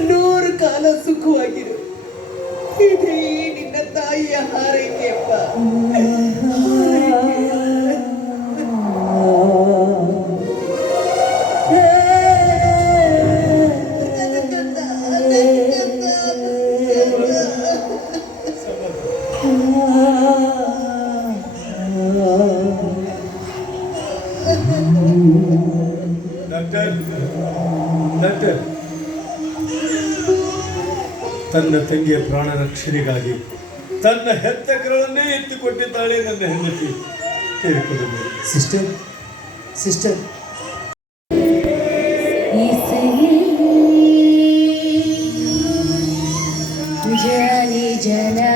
100 ಕಾಲ ಸುಖವಾಗಿರು. ಇದೇ ನಿನ್ನ ತಾಯಿಯ ಹಾರೈಕೆಯಪ್ಪ. ಡಾಕ್ಟರ್, ತನ್ನ ತಂಗಿಯ ಪ್ರಾಣ ರಕ್ಷಣೆಗಾಗಿ ತನ್ನ ಹೆತ್ತ ಕರಳನ್ನೇ ಎತ್ತಿಕೊಟ್ಟಿದ್ದಾಳೆ ನನ್ನ ಹೆಂಡತಿ. ತೀರಿಕೊಂಡು ಸಿಸ್ಟರ್ ಸಿಸ್ಟರ್ जाने जना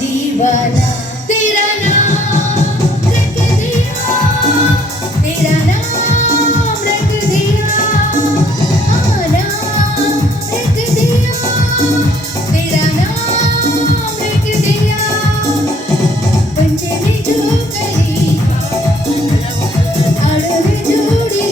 दीवाना तेरा नाम रख दिया, तेरा नाम रख दिया, नाम रख दिया, तेरा नाम रख दिया. पंचने जो करी आड़ने जोड़ी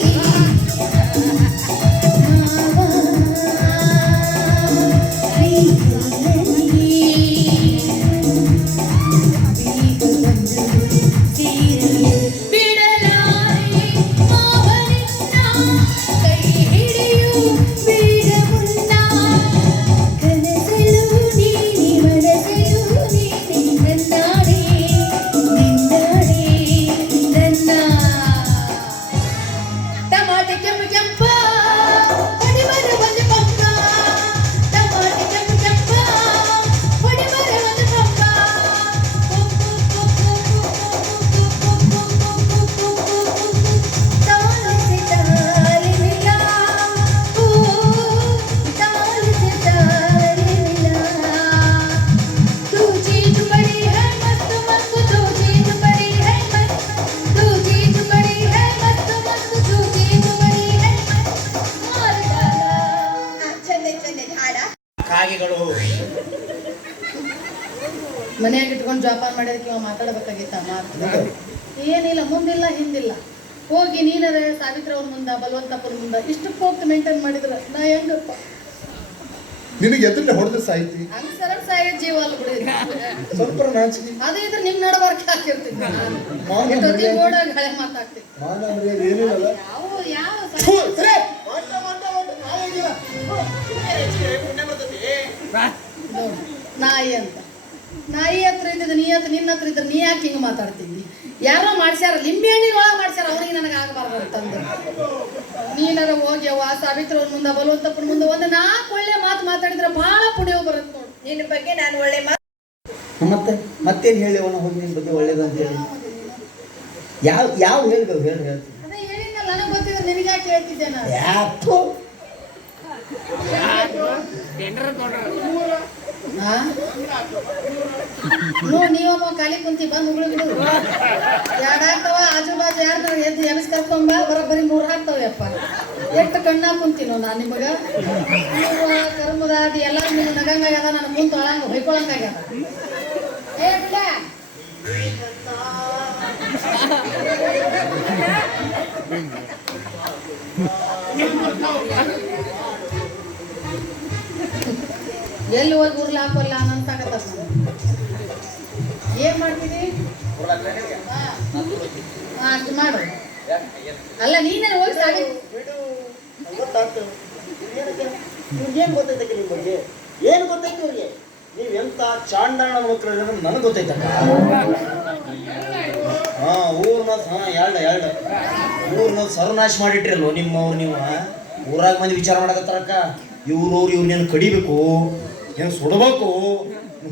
ಕಾಗೆಗಳು ಮನೆಯಾಗ ಇಟ್ಕೊಂಡು ಜೋಪಾನ ಮಾಡೋದಕ್ಕೆ ಇವ ಮಾತಾಡಬೇಕಾಗಿತ್ತ ಮಾತು ಏನಿಲ್ಲ, ಮುಂದಿಲ್ಲ ಹಿಂದಿಲ್ಲ. ಹೋಗಿ ನೀನರ ಸಾವಿತ್ರ ಅವ್ರ ಮುಂದ ಬಲವಂತಪ್ಪನ ಮುಂದ ಇಷ್ಟಕ್ಕೆ ಹೋಗ್ತು ಮೇಂಟೈನ್ ಮಾಡಿದ್ರ ನಾ ಹೆಂಗಪ್ಪ ನಿನಗೆ ಎದುರೇ ಹೊಡೆದ್ರೆ ಸಾಯ್ತಿ. ಹಂಗ ಸರಳ ಸಾಯ ಜೀವ ಅಲ್ಲ ಬಿಡಿ. ಸ್ವಲ್ಪ ನಾಚಿಕೆ ಅದೇ ಇದ್ರೆ ನಿಮ್ ನಡಬಾರ್ಕ್ ಹಾಕಿರ್ತಿದ್ವಿ ಓಡಾಗ ಹಳೆ ಮಾತಾಡ್ತಿದ್ವಿ. ಏನಿಲ್ಲ. ನಾಯಿ ಅಂತ ನಾಯಿ ಹತ್ರ ಇದ್ದಿದ್ದು ನೀ ಹತ್ರ ನಿನ್ನ ಹತ್ರ ಇದ್ರೆ ನೀ ಯಾಕೆ ಹಿಂಗೆ ಮಾತಾಡ್ತಿದ್ದಿ? ಯಾರೋ ಮಾಡ್ಸ್ಯಾರ, ಲಿಂಬೆ ಹಣ್ಣಿನ ಒಳಗೆ ಮಾಡ್ಸ್ಯಾರ, ಅವ್ರಿಗೆ ನನಗೆ ಆಗಬಾರ್ದು ಅಂತಂದು ನೀನಾರ ಹೋಗಿ ಅವ್ವ ಸಾವಿತ್ರವ್ರ ಮುಂದೆ ಬಲವಂತಪ್ಪನ ಮುಂದೆ ಒಂದು 4 ಒಳ್ಳೆ ಮಾತು ಮಾತಾಡಿದ್ರೆ ಭಾಳ ಪುಣ್ಯ ಬರುತ್ತೆ ನೋಡು. ನಿನ್ನ ಬಗ್ಗೆ ನಾನು ಒಳ್ಳೆ ಮಾತು ಮತ್ತೇನು ಹೇಳಿ ಅವನ ಹೋಗಿ ನಿನ್ನ ಬಗ್ಗೆ ಒಳ್ಳೇದು ಅಂತ ಹೇಳಿ ಯಾವ ಹೇಳ್ಬೇಕು ಹೇಳ್ತೀನಿ. ಅದೇ ಹೇಳಿದ್ನಲ್ಲ, ನನಗೆ ಗೊತ್ತಿದ್ರೆ ನಿನಗೆ ಯಾಕೆ ಹೇಳ್ತಿದ್ದೆ ನಾನು. ಯಾಕೋ ನೀವೊಬ್ಬ ಖಾಲಿ ಕುಂತಿ ಬಂದು ಮುಗಳು ಬಿಡು. 2 ಆಗ್ತಾವ ಆಜು ಬಾಜು ಯಾರ್ದಾರ ಎದ್ದು ಎಬ್ಸ್ ಕರ್ಕೊಂಬ, ಬರೋಬ್ಬರಿ 3 ಆಗ್ತಾವಪ್ಪ. ಎಷ್ಟು ಕಣ್ಣಾಗ ಕುಂತೀನೋ ನಾನು ನಿಮಗ. ಕರ್ಮದಾದಿ ಎಲ್ಲ ನಿಮ್ಗೆ ನಗಂಗಾಗ್ಯದ, ನನ್ನ ಮುಂದೆ ತೊಳಂಗ ಹೊಯ್ಕೊಳಂಗಾಗ್ಯದ. ಏ ಬಿಡ ಎಲ್ಲಿ ಹೋಗಿ ಉರ್ಲ ಹಾಕೋಲ್ಲ ಅನ್ನಂತಾಗತ್ತ. ಏನ್ ಮಾಡ್ತೀನಿ ಅಷ್ಟು ಮಾಡು. ಅಲ್ಲ ನೀನೇ ಹೋಗಿ ಸಾಗಿ ಏನ್ ಗೊತ್ತೈತಕ್ಕೆ ನಿಮ್ಮ ಬಗ್ಗೆ? ಏನ್ ಗೊತ್ತೈತಿ ಅವ್ರಿಗೆ? ನೀವ್ ಎಂತ ಚಾಂಡಾಣ ಮಕ್ಕಳು ನನಗೆ ಗೊತ್ತೈತಕ್ಕ. ಊರ್ನ ಸರ್ವನಾಶ ಮಾಡಿಟ್ರಲ್ವ ನಿಮ್ಮವ್ರು. ನೀವು ಊರಾಗ ಮಂದಿ ವಿಚಾರ ಮಾಡಕತ್ತಾರಕ್ಕ, ಇವ್ರವ್ರು ಇವ್ರನ್ನೇನು ಕಡಿಬೇಕು, ಏನು ಸುಡಬೇಕು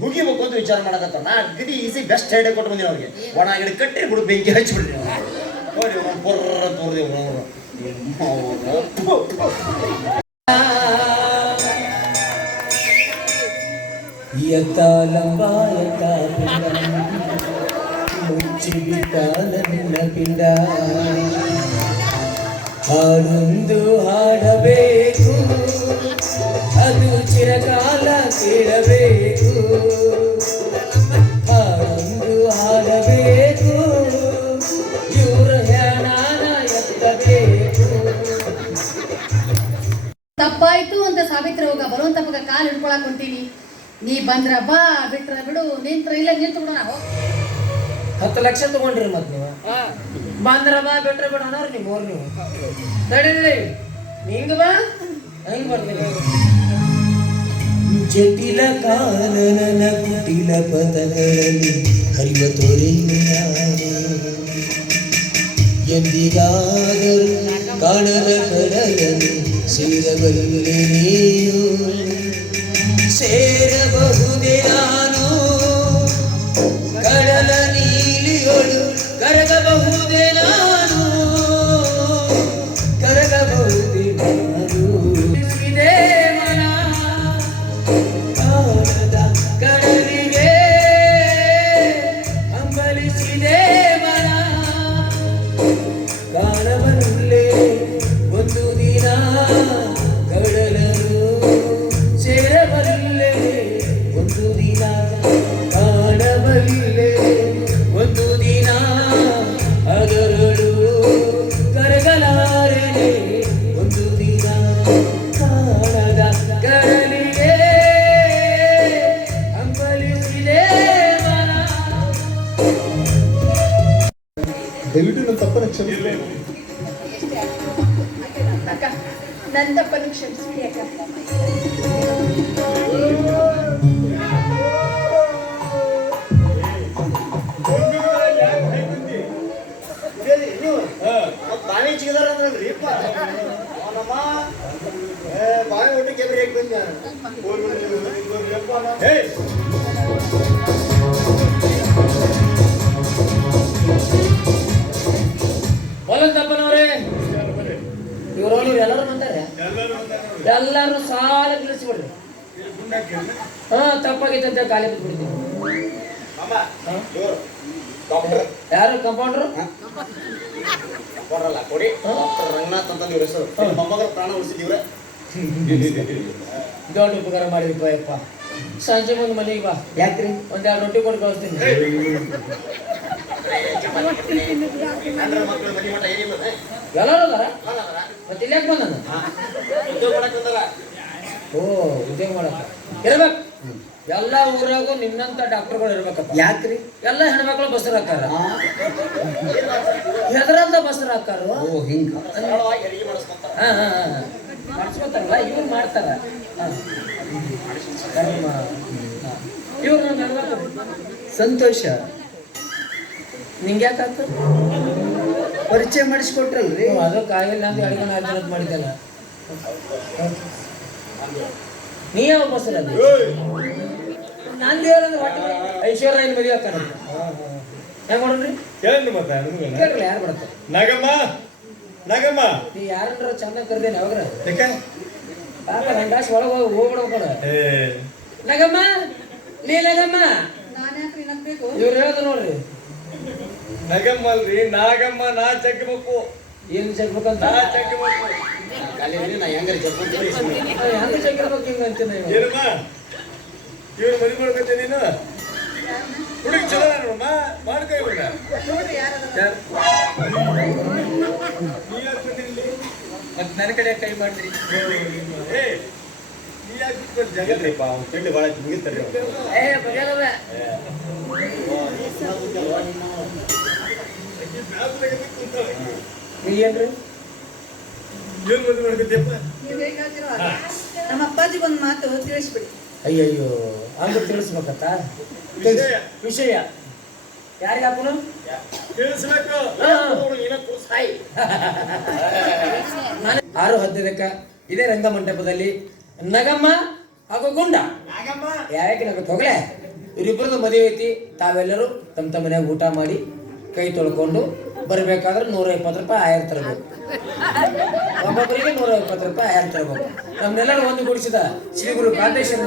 ಹುಗಿಬೇಕು ಅಂತ ವಿಚಾರ ಮಾಡಕತ್ತ ನಾ ಅಗದಿ ಈಸಿ ಬೆಸ್ಟ್ ಐಡಿಯಾ ಕೊಟ್ಟು ಬಂದಿನಿ ಅವ್ರಿಗೆ ಒಣ ಗಿಡ ಕಟ್ಟಿ ಬಿಡು ಬೆಂಕಿ ಹಚ್ಚಿಬಿಡ್ರಿ ನೋಡಿ ಪೊರ್ರ ತೋರ್ದೇವು ಅವರು ಪಿಂಡ ಹಾಡೊಂದು ಹಾಡಬೇಕು ಅದು ಚಿರಕಾಲ ಕೇಳಬೇಕು ಹಾಡೊಂದು ಹಾಡಬೇಕು ಇವ್ರ ಧ್ಯಾನಾನ ಎತ್ತಬೇಕು. ತಪ್ಪಾಯ್ತು ಅಂತ ಸಾವಿತ್ರಿ ಹೋಗ ಬರುವಂತಪ್ಪಗ ಕಾಲು ಹಿಡ್ಕೊಳಕ್ ಹೊಂಟೀನಿ. ನೀ ಬಂದ್ರ ಬಾ, ಬಿಟ್ರ ಬಿಡು, ನಿಂತ್ರ ಇಲ್ಲ ನಿಂತು ಬಿಡು. ನಾವು 10 ಲಕ್ಷ ತಗೊಂಡ್ರಿ ಮತ್ ನೀವು ಬಂದ್ರ ಬಾ ಬಿಟ್ರೆ ಬಿಡ ಅನ್ನೋರು ನೀವು ಮೂರ್ ನೀವು ತಡೀರಿ ಹಿಂಗ ಬಾ ಹಿಂಗ್ ಬರ್ತೀನಿ. ಜಟಿಲ ಕಾನನ ಕುಟಿಲ ಪದಗಳಲ್ಲಿ ಹರಿವ ತೊರೆಯುತ್ತಾನೆ ಎಂದಿಗಾದರೂ ಕಾಣದ ಕಡಲನ್ನು ಸೇರಬಲ್ಲೆ ನೀನು ಸೇರಬಹುದೇ ನಾನು ಕಡಲ ನೀಲಿಯೊಳು ಕರಗಬಹುದೇ ನಾನು ಕರಗಬಹುದೇ ನಾನು ಇದೇ ಮನ ಕಾಣದ ಕಡಲಿಗೆ ಹಂಬಲಿಸಿದೆ ಮನ ಕಾಣಬಲ್ಲೆ ಒಂದು ದಿನ ಕಡಲನು ಸೇರಬಲ್ಲೆ ಒಂದು ದಿನ ಕಾಣಬಲ್ಲೆ ಒಂದು ದಿನ ಅದರಳು ಕರಗಲಾರನೆ ಒಂದು ದಿನ ಕಾಣದ ಕಡಲಿಗೆ ಹಂಬಲಿಸಿದೆ ಮನ. ದಯವಿಟ್ಟು ನನ್ನ ತಪ್ಪನ್ನು ಕ್ಷಮಿಸಿ. ಅಕ್ಕ ನನ್ನ ತಪ್ಪನ್ನು ಕ್ಷಮಿಸ್ಬಿಡಿ ಅಕ್ಕ. ನೀವು ಬಾವಿ ಚಿಗದಾರ ಅಂದ್ರಲ್ರಿ ಅವನಮ್ಮ ಬಾವಿ ಒಟ್ಟಿಗೆ ಬ್ರೇಕ್ ಬಂದ ಹೊಲದಪ್ಪನವ್ರೆ ಇವರು ಎಲ್ಲರೂ ಬಂದಾರೆ. ಎಲ್ಲಾರು ಸಾಲ ನಿಲ್ಲಿಸ್ಬಿಡ್ರಿ. ತಪ್ಪಾಗಿದ್ದಂತೆ ಖಾಲಿ ಬಿಟ್ಬಿಡ್ತೀವಿ. ಯಾರು ಕಂಪೌಂಡ್ರು ಕೊಡಲ್ಲ ಕೊಡಿ ರಂಗನಾಥ್ ಅಂತ ಇವ್ರ ಹೆಸರು ಮೊಮ್ಮಗಳ ಪ್ರಾಣ ಉಳಿಸಿದೀವ್ರ ದೊಡ್ಡ ಉಪಕಾರ ಮಾಡಿದ್ಪ ಯಪ್ಪ. ಸಂಜೆ ಮುಂದೆ ಮನೆಗೆ ಬಾ. ಯಾಕ್ರಿ? ಒಂದೆರಡು ರೊಟ್ಟಿ ಕೊಟ್ಟು ಕಳಿಸ್ತೀನಿ. ಮಕ್ಕಳು ಮನೆ ಮಠ ಏನಿಲ್ಲ ಎಲ್ಲರೂ ಅದಾರ ಮತ್ತೆ ಇಲ್ಲಿ ಯಾಕೆ ಬಂದ? ಉದ್ಯೋಗ ಮಾಡಕ್ ಬಂದಾರ. ಓ ಉದ್ಯೋಗ ಮಾಡಕ ಇರ್ಬೇಕು. ಎಲ್ಲ ಊರಾಗೂ ನಿನ್ನಂತ ಡಾಕ್ಟರ್ಗಳು ಇರ್ಬೇಕಪ್ಪ. ಯಾಕ್ರಿ? ಎಲ್ಲ ಹೆಣ್ಮಕ್ಳು ಬಸ್ಸರ್ ಹಾಕಾರ, ಹೆದರಂತ ಬಸ್ಸರ್ ಹಾಕಾರ. ಓ ಹಿಂಗ ಸರಳವಾಗಿ ಹೆರಿಗೆ ಮಾಡಿಸ್ಕೊಂತಾರ. ಮಾಡಿಸ್ಕೊತಾರಲ್ಲ ಇವ್ರು ಮಾಡ್ತಾರ. ಇವ್ರು ಸಂತೋಷ. ನಿಂಗೆ ಯಾಕಾಯ್ತು? ಪರಿಚಯ ಮಾಡಿಸ್ಕೊಟ್ರಲ್ರಿ. ಅದು ಕಾಯಿಲ್ಲ ಅಂತ ಅಡಿಗೆ ಅಂತ ಮಾಡಿದ್ದಲ್ಲ. ನೀ ಯಾವ ಬಸ್ಸರಲ್ಲಿ? ನಂದು ಹೇಳಂದ್ರೆ ಐಶ್ವರ್ಯ ಮದುವೆ ಹಾಕ ಹೆಂಗ್ ನೋಡ್ರಿ ಕೇಳಿ ಮತ್ತೆ ಕೇಳಲ್ಲ ಯಾರು ಬಡತ್ತ ನಗಮ್ಮ ನಗಮ್ಮ ನೀ ಯಾರನ್ನ ಚಂದ ಕರ್ದೇನೆ ಯಾವಾಗ ಯಾಕೆ ಪಾಪ ಗಂಡಾಶ್ ಒಳಗೆ ಹೋಗಿ ಹೋಗ್ಬಿಡ್ಬೇಕಣ. ನಗಮ್ಮ ನೀ ನಗಮ್ಮ ಇವ್ರು ಹೇಳೋದು ನೋಡ್ರಿ. ನಗಮ್ಮ ಅಲ್ರಿ ನಾಗಮ್ಮ. ನಾ ಜಗ್ಬೇಕು. ಏನ್ ಜಗ್ಬೇಕಂತ? ನಾ ಜಗ್ಬೇಕು. ನಾ ಹೆಂಗಾರ ಜಗ್ಕೊಂತೀನಿ ಹೆಂಗ ಜಗ್ಗಿರ್ಬೇಕು ಹಿಂಗ ಅಂತೀನಿ. ಏನಮ್ಮ ಇವ್ರು ಮದುವೆ ಮಾಡ್ಕೊತ ನೀನು ಹುಡುಗಿ ಚಲೋ ನೋಡಮ್ಮ ಮಾಡ್ಕೊ ಇವ್ರ. ಮತ್ ನನ್ನ ಕಡೆ ಕೈ ಮಾಡ್ರಿ. ನೀ ಯಾಕೆ ಬಿಟ್ಕೊಂಡು ಜಗತ್ರಿಪ್ಪ ಅವ್ನು ತಿಂಡಿ ಭಾಳ ಮುಗಿತಾರೆ. ಬಗೆಯಲ್ಲ ನೀ ಏನ್ರಿ ಏನ್ ಮದುವೆ ಮಾಡ್ಕೊತೀಯಪ್ಪ? ನಮ್ಮ ಅಪ್ಪಾಜಿಗೆ ಒಂದು ಮಾತು ತಿಳಿಸ್ಬಿಡಿ. ಅಯ್ಯಯ್ಯೋ ಹಂಗ ತಿಳಿಸ್ಬೇಕತ್ತ ವಿಷಯ ಯಾರಿಗೆ ಹಾಕೋನು ತಿಳಿಸ್ಬೇಕು. 6:15 ಇದೇ ರಂಗಮಂಟಪದಲ್ಲಿ ನಗಮ್ಮ ಹಾಗೂ ಗುಂಡ ಯಾಕೆ ನಗತ್ ಹೋಗ್ಲೆ ಇವರಿಬ್ಬರದ್ದು ಮದುವೆ ಐತಿ. ತಾವೆಲ್ಲರೂ ತಮ್ಮ ತಮ್ಮ ಮನ್ಯಾಗ ಊಟ ಮಾಡಿ ಕೈ ತೊಳ್ಕೊಂಡು ಬರ್ಬೇಕಾದ್ರೆ 120 ರೂಪಾಯಿ ಆಯರ್ ತರಬೇಕು. ಒಬ್ಬೊಬ್ಬರಿಗೆ 120 ರೂಪಾಯಿ ಆಯರ್ ತರಬೇಕು. ನಮ್ಮನ್ನೆಲ್ಲರೂ ಒಂದು ಗುಡಿಸಿದ ಶ್ರೀ ಗುರು ಕಾಂತೇಶ್ವರ